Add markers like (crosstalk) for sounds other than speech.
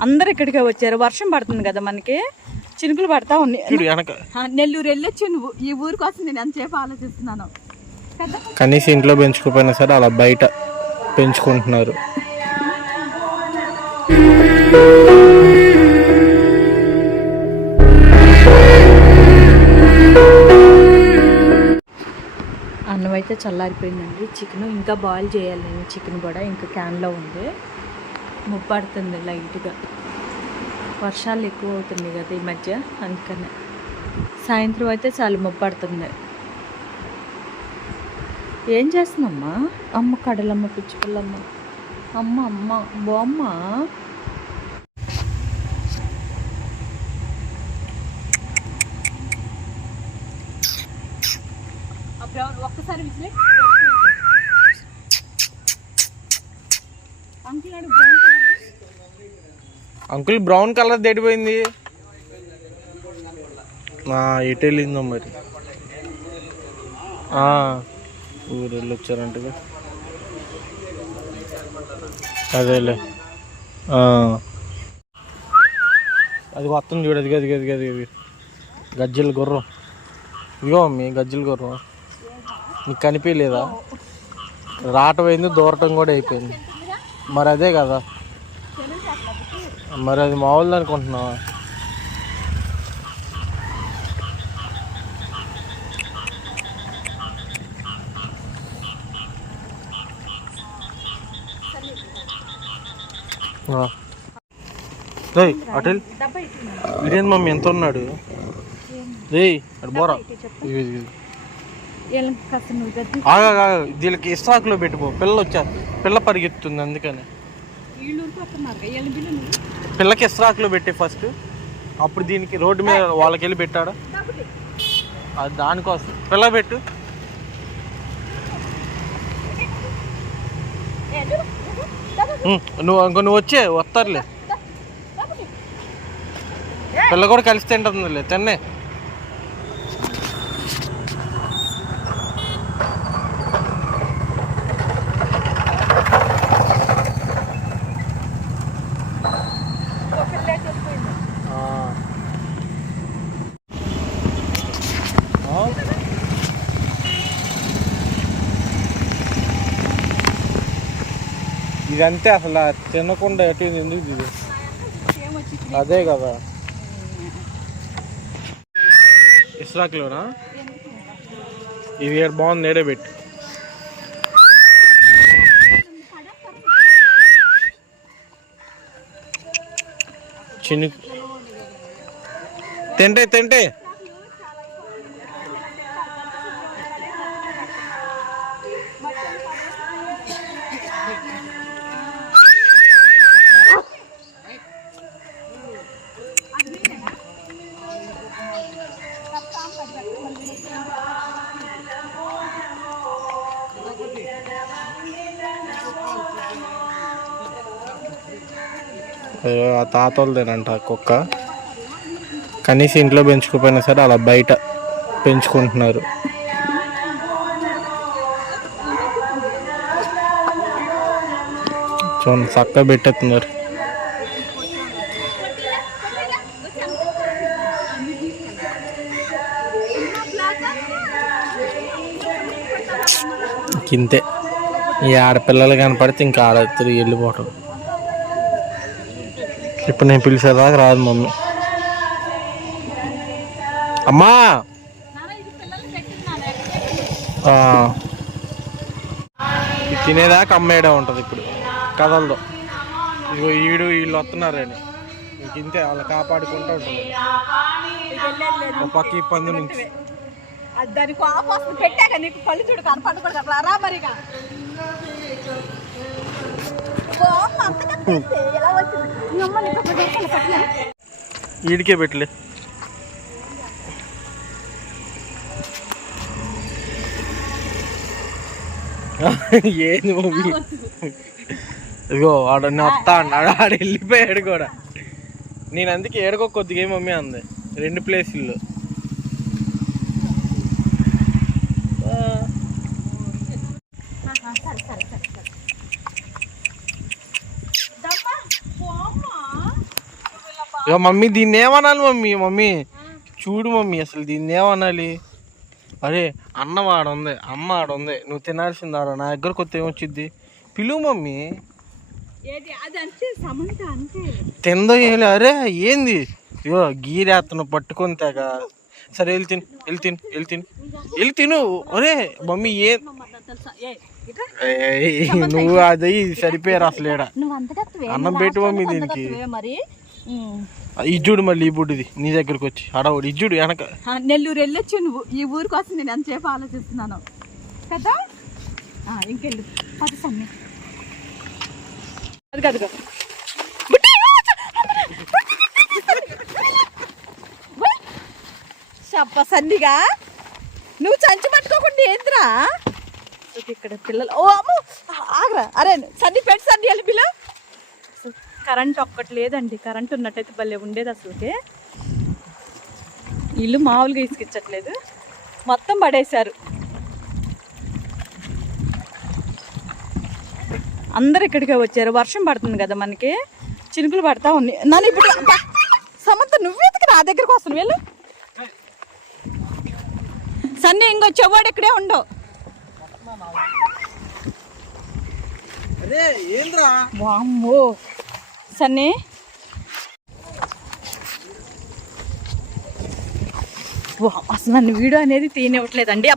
అందరు ఇక్కడికే వచ్చారు. వర్షం పడుతుంది కదా మనకి. చినుకులు పడతా ఉన్నాయి. నెల్లూరు వెళ్ళొచ్చు. నువ్వు ఈ ఊరి కోసం నేను ఎంతసేపు ఆలోచిస్తున్నాను. కనీసం ఇంట్లో పెంచుకోపోయినా సరే అలా బయట పెంచుకుంటున్నారు. అన్నం అయితే చల్లారిపోయిందండి. చికెన్ ఇంకా బాయిల్ చేయాలి. నేను చికెన్ కూడా ఇంకా క్యాన్లో ఉంది. ముప్పాడుతుంది లైట్గా. వర్షాలు ఎక్కువ అవుతుంది కదా ఈ మధ్య అందుకనే. సాయంత్రం అయితే చాలా ముప్పాడుతుంది ఏం చేస్తున్నామ్మా? అమ్మ కడలమ్మ పిచ్చిపిల్లమ్మ అమ్మ అమ్మ బొమ్మ. ఒక్కసారి అంకుల్ అడుగు brown colour uncle brown colour దడిపోయింది. ఎటు వెళ్ళిందో మరి. ఊరు వెళ్ళి వచ్చారంటగా అదేలే. అది వస్తుంది చూడు అది గది గది గది గది గజ్జల గుర్రం. ఇదిగో మీ గజ్జల గుర్రం. నీకు కనిపించలేదా? రావటం అయింది దూరటం కూడా అయిపోయింది. మరి అదే కదా. మరి అది మామూలు అనుకుంటున్నావా? రేయ్ అటెల్. ఇదేంది మమ్మీ ఎంత ఉన్నాడు? రేయ్ అటు బోరా. వీళ్ళకి ఆగా వీళ్ళకి ఇస్టాక్లో పెట్టుకో. పిల్ల వచ్చా పిల్ల పరిగెత్తుంది అందుకని. పిల్లకి ఇస్రాక్లో పెట్టి ఫస్ట్ అప్పుడు దీనికి రోడ్డు మీద వాళ్ళకి వెళ్ళి పెట్టాడా? అది దానికోసం. పిల్ల పెట్టు. నువ్వు ఇంకో నువ్వు వచ్చే వస్తారులే. పిల్ల కూడా కలిసి తింటుందిలే తిన్నే ఆ. ఆ? ఇదంతే అసలు తినకుండా ఎటు ఎందుకు ఇది అదే కదా. ఇస్రాక్లోనా? ఇది బాగుంది నేడే పెట్టు. తింటే తింటే. అయ్యో, ఆ తాతోళ్ళదేనంట తినంట కుక్క. కనీసం ఇంట్లో పెంచుకోపోయినా సరే అలా బయట పెంచుకుంటున్నారు. చూడండి చక్కగా పెట్టేస్తున్నారు. ఇంతే. ఈ ఆడపిల్లలు కనపడితే ఇంకా ఆడతారు వెళ్ళిపోవటం. ఇప్పుడు నేను పిలిచేదాకా రాదు మమ్మీ. అమ్మా! తినేదాకా అమ్మేయడం ఉంటుంది ఇప్పుడు. కథలతో ఇగో ఈడు వీళ్ళు వస్తున్నారని. ఇంతే వాళ్ళు కాపాడుకుంటూ ఉంటుంది. ఒక పక్క ఈ పందు నుంచి అది దానికి ఆపోసం పెట్టాక నీకు కళ్ళు చూడు కనపడకూడదు అట్లా రా మరిగా? వీడికే పెట్టలే. (laughs) ఏంది మమ్మీ? ఇదిగో ఆడ వస్తా అన్నాడు. ఆడ వెళ్ళిపోయాడు కూడా. నేను అందుకే ఏడుకో కొద్దిగా మమ్మీ అంది. రెండు ప్లేసుల్లో ఇక మమ్మీ దీన్ని ఏమనాలి మమ్మీ? మమ్మీ చూడు మమ్మీ అసలు దీన్ని ఏమనాలి? అరే అన్నం ఆడ ఉంది అమ్మ ఆడ ఉంది నువ్వు తినాల్సింది ఆడ నా దగ్గర కొత్త ఏమొచ్చింది పిలువు మమ్మీ. తిందో ఏలే అరే ఏంది? ఇగో గీరేత్తను పట్టుకొని తెగ. సరే వెళ్ళి తిను వెళ్ళి తిను వెళ్ళి తిను. వెళ్ళి తిను. అరే మమ్మీ ఏ నువ్వు అది సరిపోయారు అసలు అన్నం పెట్టు మమ్మీ దీనికి. ఇజ్జుడు మళ్ళీ ఈ బుడ్డిది. నీ దగ్గరకు వచ్చి. అడవుడు ఇజ్జుడు వెనక. నెల్లూరు వెళ్ళొచ్చు నువ్వు. ఈ ఊరి కోసం నేను ఎంతసేపు ఆలోచిస్తున్నాను. కదా? ఇంకెళ్ళు. పది సన్ని. అది కాదు కదా. సన్నిగా. నువ్వు చంచి పట్టుకోకుండా ఏంద్రా? ఇక్కడ పిల్లలు. ఓ అమ్మ. ఆగరా. అరే సన్ని పెట్టి సన్ని వెళ్ళి పిల్ల కరెంట్ ఒక్కటి లేదండి. కరెంట్ ఉన్నట్టయితే భలే ఉండేది అసలుకి. ఇల్లు మామూలుగా ఇసుకిచ్చట్లేదు. మొత్తం పడేశారు. అందరు ఇక్కడికే వచ్చారు. వర్షం పడుతుంది కదా మనకి. చినుకులు పడతా ఉంది. నన్ను ఇప్పుడు! సమంత నువ్వెందుకు నా దగ్గరకు వస్తున్నావు? వెళ్ళు. సన్నీ ఇంకో చెవాడు ఇక్కడే ఉండవు అరే ఏంద్రా? వామ్మో. సన్నీ? అసలు నన్ను వీడియో అనేది తీయనివ్వట్లేదండి.